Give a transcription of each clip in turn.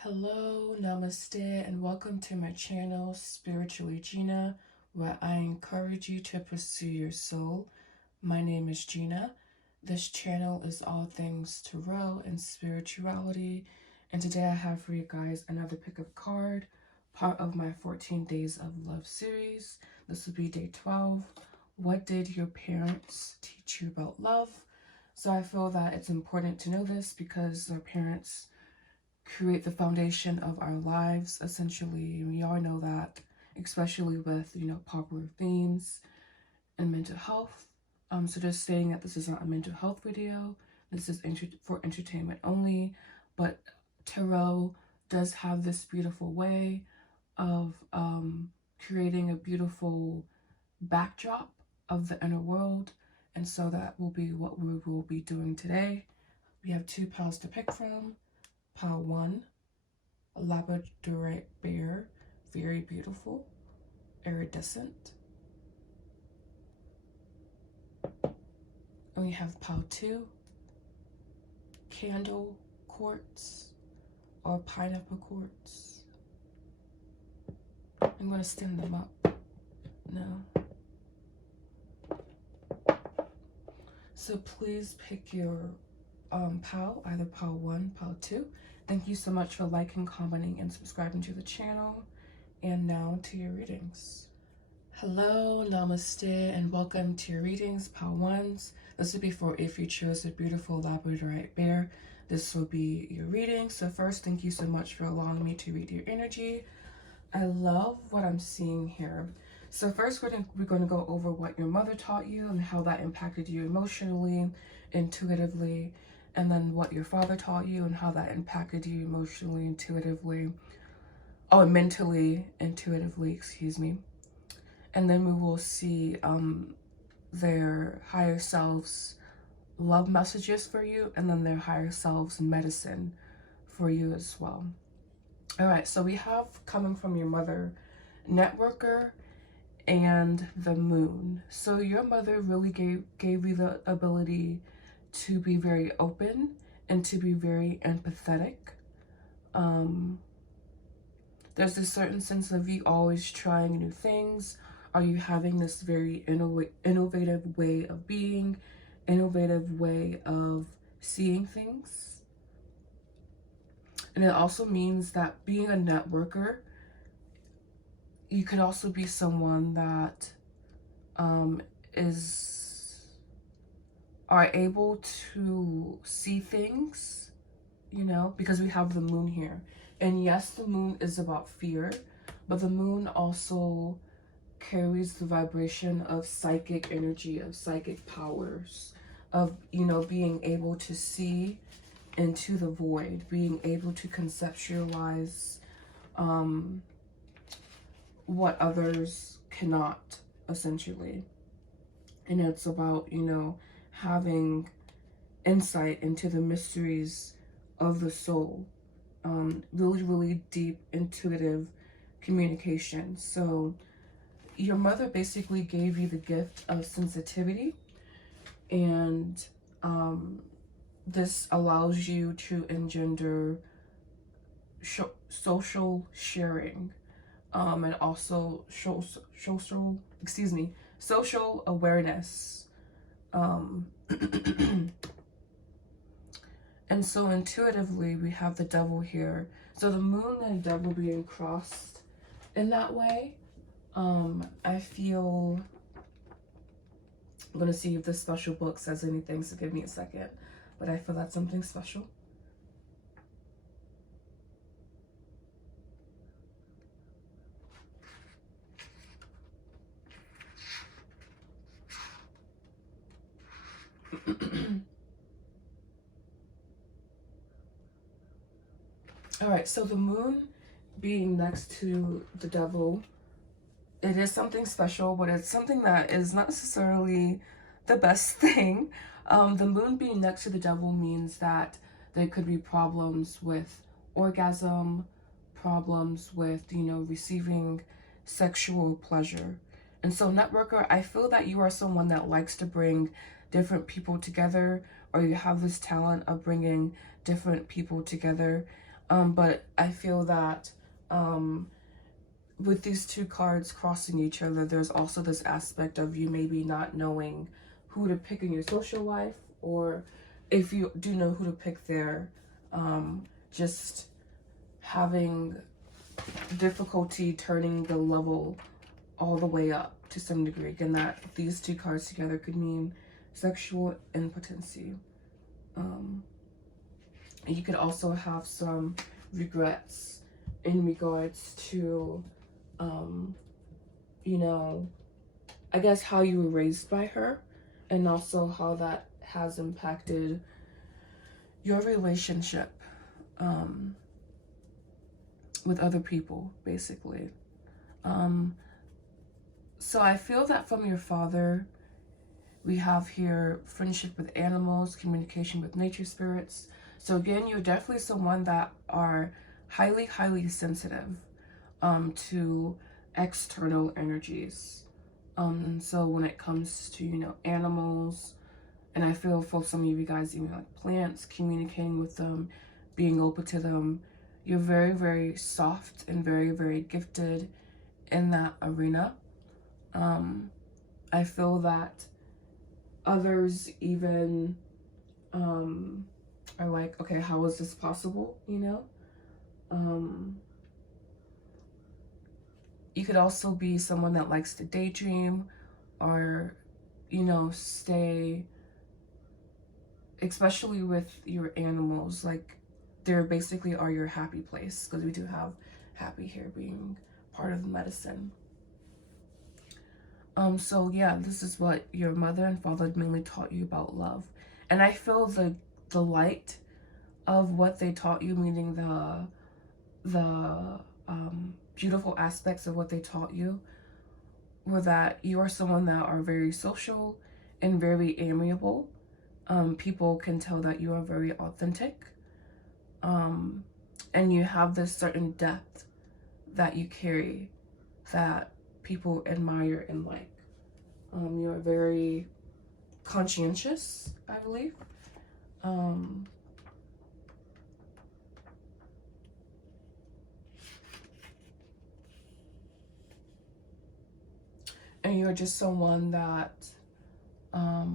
Hello, Namaste, and welcome to my channel, Spiritually Gina, where I encourage you to pursue your soul. My name is Gina. This channel is all things tarot and spirituality, and today I have for you guys another pick of card, part of my 14 Days of Love series. This will be day 12. What did your parents teach you about love? So I feel that it's important to know this because our parents create the foundation of our lives, essentially. We all know that, especially with, popular themes and mental health. So just saying that this is not a mental health video. This is for entertainment only. But tarot does have this beautiful way of creating a beautiful backdrop of the inner world. And so that will be what we will be doing today. We have two piles to pick from. Pile 1, a Labradorite bear, very beautiful, iridescent. And we have pile 2, candle quartz or pineapple quartz. I'm going to stand them up now. So please pick your pile, either pile 1, pile 2. Thank you so much for liking, commenting, and subscribing to the channel. And now to your readings. Hello, Namaste, and welcome to your readings, pile 1s. This will be for if you choose a beautiful Labradorite bear. This will be your reading. So first, thank you so much for allowing me to read your energy. I love what I'm seeing here. So first, we're going to go over what your mother taught you and how that impacted you emotionally, intuitively, and then what your father taught you and how that impacted you emotionally, intuitively, mentally, intuitively, excuse me. And then we will see their higher selves love messages for you, and then their higher selves medicine for you as well. All right, so we have, coming from your mother, networker and the moon. So your mother really gave you the ability to be very open and to be very empathetic. There's this certain sense of you always trying new things. Are you having this very innovative way of being, innovative way of seeing things? And it also means that being a networker, you could also be someone that are able to see things, because we have the moon here. And yes, the moon is about fear, but the moon also carries the vibration of psychic energy, of psychic powers, of, being able to see into the void, being able to conceptualize what others cannot, essentially. And it's about, having insight into the mysteries of the soul. Really, really deep, intuitive communication. So your mother basically gave you the gift of sensitivity, and this allows you to engender social sharing, and also social awareness. And so intuitively, we have the devil here. So the moon and the devil being crossed in that way, I feel, I'm going to see if this special book says anything, so give me a second. But I feel that's something special. All right, so the moon being next to the devil, it is something special, but it's something that is not necessarily the best thing. The moon being next to the devil means that there could be problems with orgasm, problems with, receiving sexual pleasure. And so, networker, I feel that you are someone that likes to bring different people together, or you have this talent of bringing different people together. But I feel that with these two cards crossing each other, there's also this aspect of you maybe not knowing who to pick in your social life, or if you do know who to pick there, just having difficulty turning the level all the way up to some degree. Again, that these two cards together could mean sexual impotency. You could also have some regrets in regards to, you know, I guess how you were raised by her, and also how that has impacted your relationship with other people, basically. So I feel that from your father, we have here friendship with animals, communication with nature spirits. So again, you're definitely someone that are highly, highly sensitive to external energies. And so when it comes to, you know, animals, and I feel for some of you guys, even like plants, communicating with them, being open to them, you're very, very soft and very, very gifted in that arena. I feel that others even are like, okay, how is this possible, you know? You could also be someone that likes to daydream, or, you know, stay, especially with your animals, like they basically are your happy place, because we do have happy here being part of the medicine. So yeah, this is what your mother and father mainly taught you about love. And I feel the light of what they taught you, meaning the beautiful aspects of what they taught you, were that you are someone that are very social and very amiable. People can tell that you are very authentic. And you have this certain depth that you carry that people admire and like. You are very conscientious, I believe. And you're just someone that, I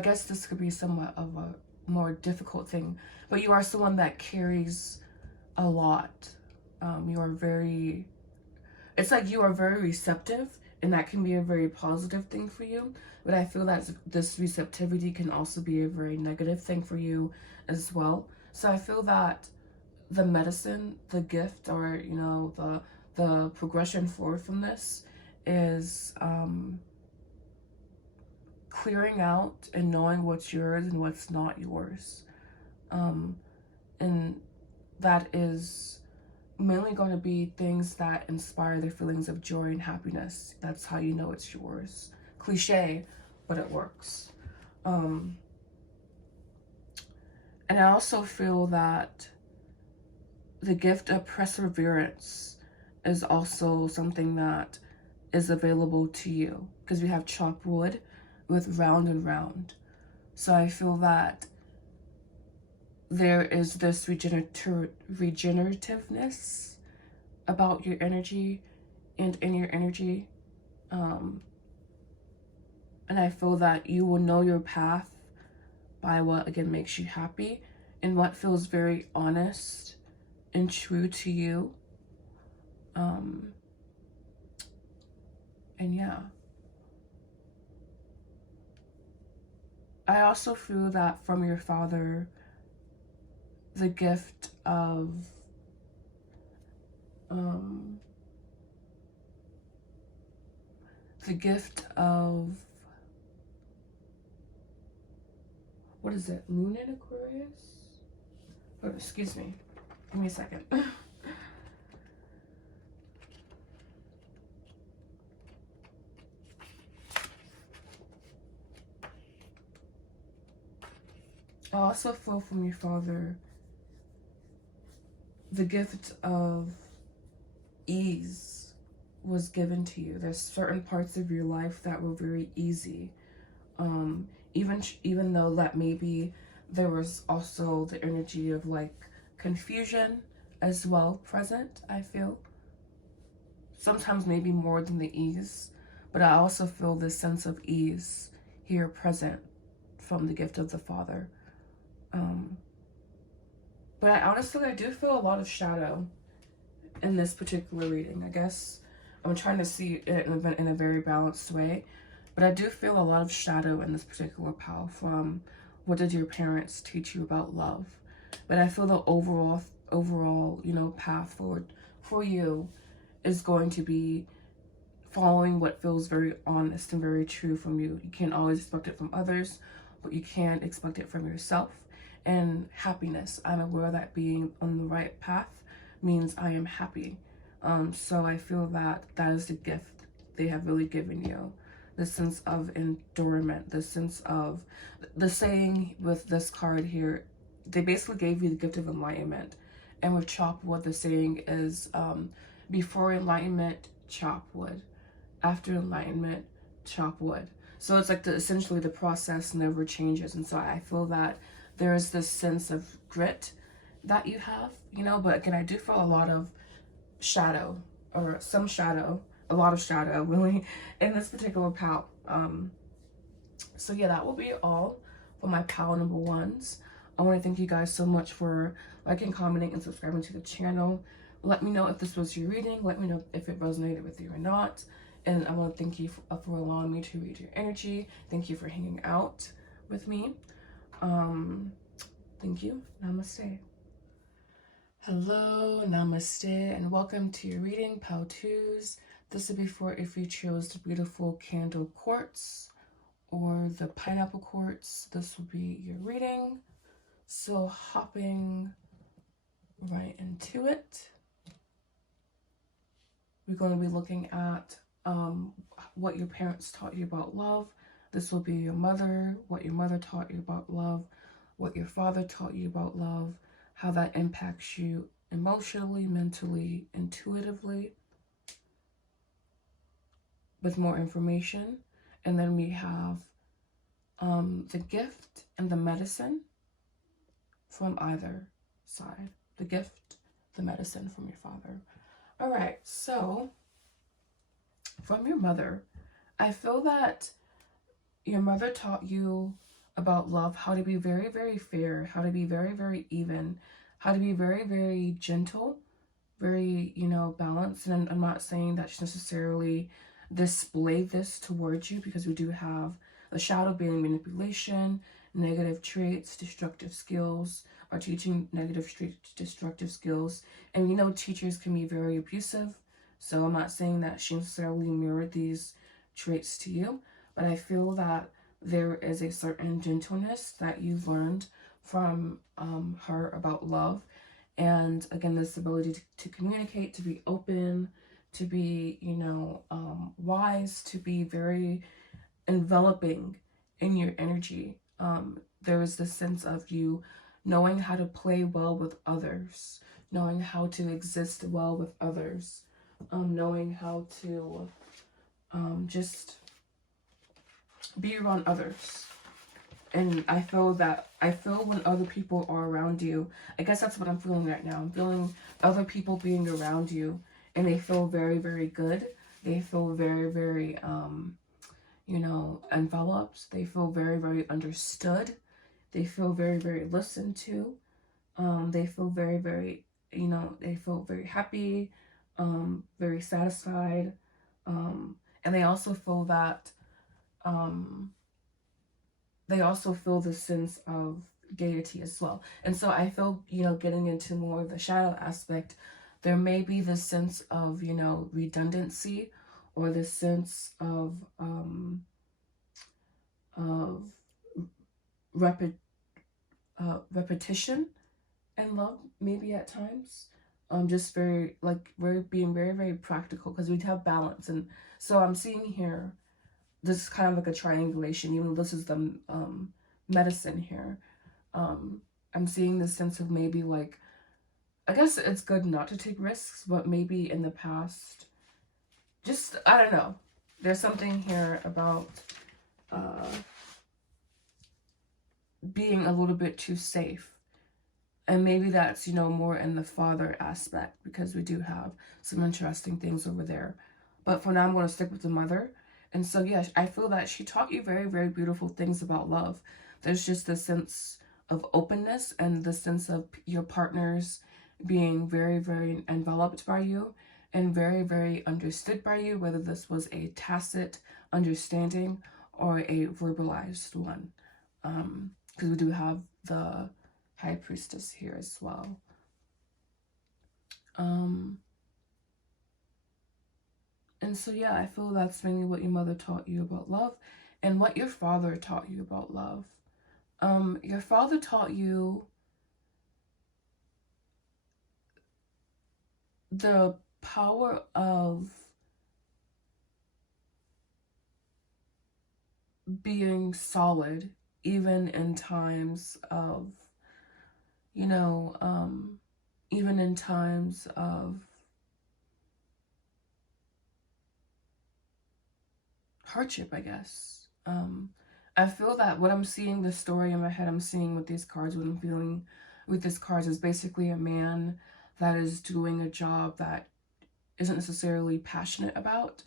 guess this could be somewhat of a more difficult thing, but you are someone that carries a lot. You are very, it's like you are very receptive, and that can be a very positive thing for you. But I feel that this receptivity can also be a very negative thing for you as well. So I feel that the medicine, the gift, or, you know, the progression forward from this is clearing out and knowing what's yours and what's not yours. And that is mainly going to be things that inspire the feelings of joy and happiness. That's how you know it's yours. Cliche, but it works. And I also feel that the gift of perseverance is also something that is available to you, because we have chopped wood with round and round. So I feel that there is this regenerativeness about your energy and in your energy. And I feel that you will know your path by what, again, makes you happy and what feels very honest and true to you. And yeah. I also feel that from your father, the gift of what is it, Moon in Aquarius? Oh, excuse me, give me a second. I also feel from your father the gift of ease was given to you. There's certain parts of your life that were very easy. Even though that maybe there was also the energy of like confusion as well present, I feel. Sometimes maybe more than the ease, but I also feel this sense of ease here present from the gift of the Father. But I do feel a lot of shadow in this particular reading. I guess I'm trying to see it in a very balanced way, but I do feel a lot of shadow in this particular pile from what did your parents teach you about love. But I feel the overall, you know, path forward for you is going to be following what feels very honest and very true from you. You can't always expect it from others, but you can expect it from yourself. And happiness, I'm aware that being on the right path means I am happy. So I feel that that is the gift they have really given you. The sense of endurement, the sense of, the saying with this card here, they basically gave you the gift of enlightenment. And with chop wood, the saying is, before enlightenment, chop wood. After enlightenment, chop wood. So it's like essentially the process never changes. And so I feel that there is this sense of grit that you have, you know, but again, I do feel a lot of shadow, or some shadow, a lot of shadow really in this particular pal. So yeah, that will be all for my pal number ones. I want to thank you guys so much for liking, commenting, and subscribing to the channel. Let me know if this was your reading. Let me know if it resonated with you or not. And I want to thank you for allowing me to read your energy. Thank you for hanging out with me. Thank you. Namaste. Hello, namaste, and welcome to your reading, Pal 2s. This will be for if you chose the beautiful candle quartz or the pineapple quartz. This will be your reading. So hopping right into it, we're going to be looking at what your parents taught you about love. This will be your mother, what your mother taught you about love, what your father taught you about love, how that impacts you emotionally, mentally, intuitively, with more information. And then we have the gift and the medicine from either side. The gift, the medicine from your father. All right, so from your mother, I feel that your mother taught you about love, how to be very, very fair, how to be very, very even, how to be very, very gentle, very, you know, balanced. And I'm not saying that she necessarily displayed this towards you, because we do have a shadow being manipulation, negative traits, destructive skills, or teaching negative destructive skills. And we know teachers can be very abusive. So I'm not saying that she necessarily mirrored these traits to you, but I feel that there is a certain gentleness that you've learned from her about love. And again, this ability to communicate, to be open, to be, you know, wise, to be very enveloping in your energy. There is this sense of you knowing how to play well with others, knowing how to exist well with others, knowing how to just be around others. And I feel when other people are around you, I guess that's what I'm feeling right now. I'm feeling other people being around you, and they feel very, very good. They feel very, very, you know, enveloped. They feel very, very understood. They feel very, very listened to. They feel very, very, you know, they feel very happy, very satisfied. And they also feel that, they also feel the sense of gaiety as well. And so I feel, you know, getting into more of the shadow aspect, there may be this sense of, you know, redundancy, or this sense of repetition in love, maybe at times. Just very, like, we're being very, very practical, because we have balance. And so I'm seeing here, this is kind of like a triangulation, even though this is the medicine here. I'm seeing this sense of maybe, like, I guess it's good not to take risks, but maybe in the past, just, I don't know. There's something here about being a little bit too safe. And maybe that's, you know, more in the father aspect, because we do have some interesting things over there. But for now, I'm going to stick with the mother. And so, yeah, I feel that she taught you very, very beautiful things about love. There's just this sense of openness and the sense of your partners being very, very enveloped by you and very, very understood by you, whether this was a tacit understanding or a verbalized one. Because we do have the High Priestess here as well. And so, yeah, I feel that's mainly what your mother taught you about love and what your father taught you about love. Your father taught you the power of being solid, even in times of, you know, even in times of hardship, I guess. I feel that what I'm seeing, the story in my head I'm seeing with these cards, what I'm feeling with these cards is basically a man that is doing a job that isn't necessarily passionate about.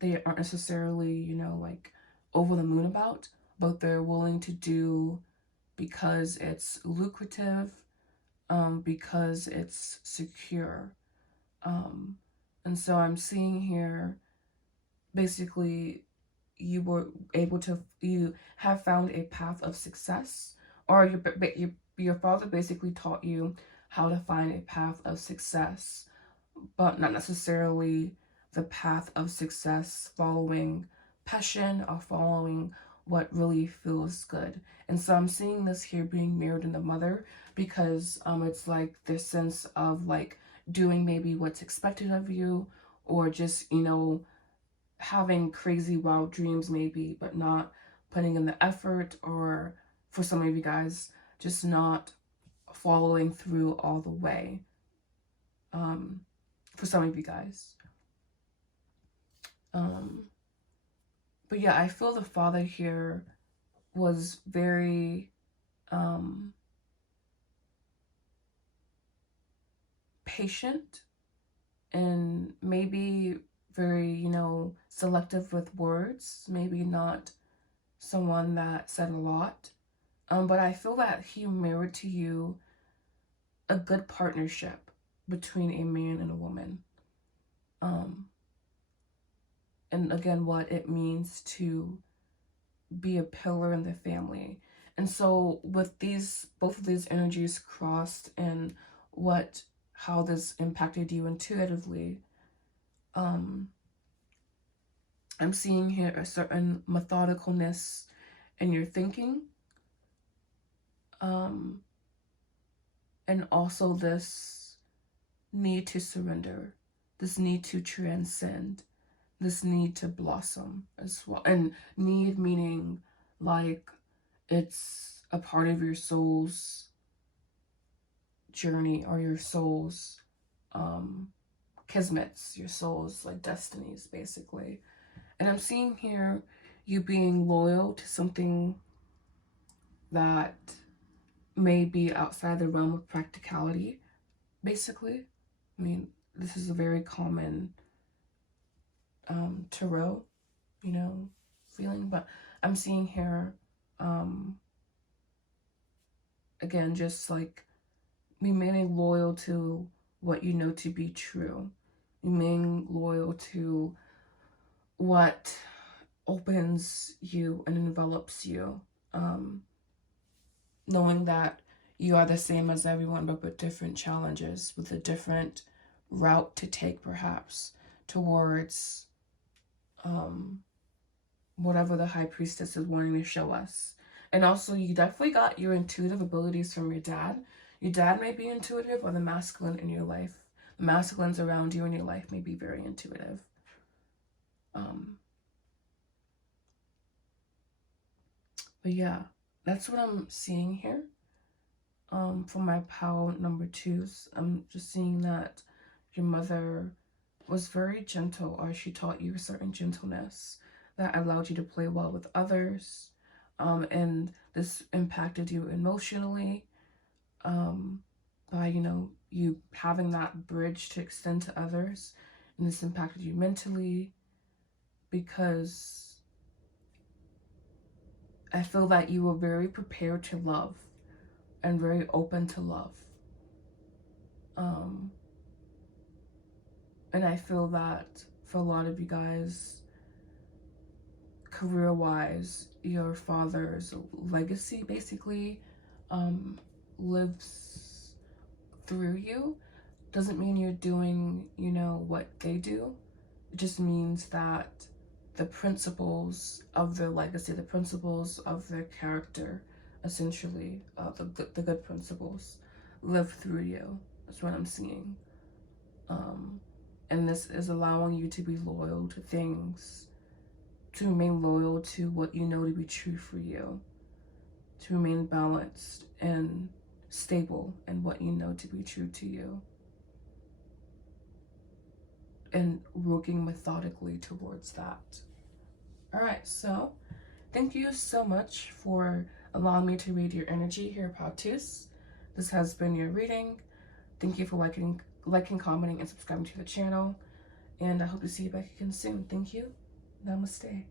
They aren't necessarily, you know, like over the moon about, but they're willing to do because it's lucrative, because it's secure. And so I'm seeing here basically you have found a path of success, or your father basically taught you how to find a path of success, but not necessarily the path of success following passion or following what really feels good. And so I'm seeing this here being mirrored in the mother, because it's like this sense of like doing maybe what's expected of you, or just, you know, having crazy wild dreams maybe, but not putting in the effort, or for some of you guys, just not following through all the way. For some of you guys. But yeah, I feel the father here was very patient and maybe very, you know, selective with words, maybe not someone that said a lot. But I feel that he mirrored to you a good partnership between a man and a woman. And again, what it means to be a pillar in the family. And so with these, both of these energies crossed, and how this impacted you intuitively, I'm seeing here a certain methodicalness in your thinking, and also this need to surrender, this need to transcend, this need to blossom as well. And need meaning like it's a part of your soul's journey, or your soul's kismets, your soul's like destinies, basically. And I'm seeing here you being loyal to something that may be outside the realm of practicality, basically. I mean, this is a very common tarot, you know, feeling, but I'm seeing here, again, just like remaining loyal to what you know to be true, remaining loyal to what opens you and envelops you, knowing that you are the same as everyone, but with different challenges, with a different route to take, perhaps, towards whatever the High Priestess is wanting to show us. And also, you definitely got your intuitive abilities from your dad. Your dad may be intuitive, or the masculine in your life. The masculines around you in your life may be very intuitive. But yeah, that's what I'm seeing here. For my pile number 2s, I'm just seeing that your mother was very gentle, or she taught you a certain gentleness that allowed you to play well with others, and this impacted you emotionally, by, you know, you having that bridge to extend to others, and this impacted you mentally, because I feel that you were very prepared to love and very open to love. And I feel that for a lot of you guys, career-wise, your father's legacy basically lives through you. Doesn't mean you're doing, you know, what they do. It just means that the principles of their legacy, the principles of their character, essentially, the good principles, live through you. That's what I'm seeing. And this is allowing you to be loyal to things, to remain loyal to what you know to be true for you, to remain balanced and stable in what you know to be true to you, and working methodically towards that. All right, so thank you so much for allowing me to read your energy here, Pautus. This has been your reading. Thank you for liking, commenting, and subscribing to the channel. And I hope to see you back again soon. Thank you. Namaste.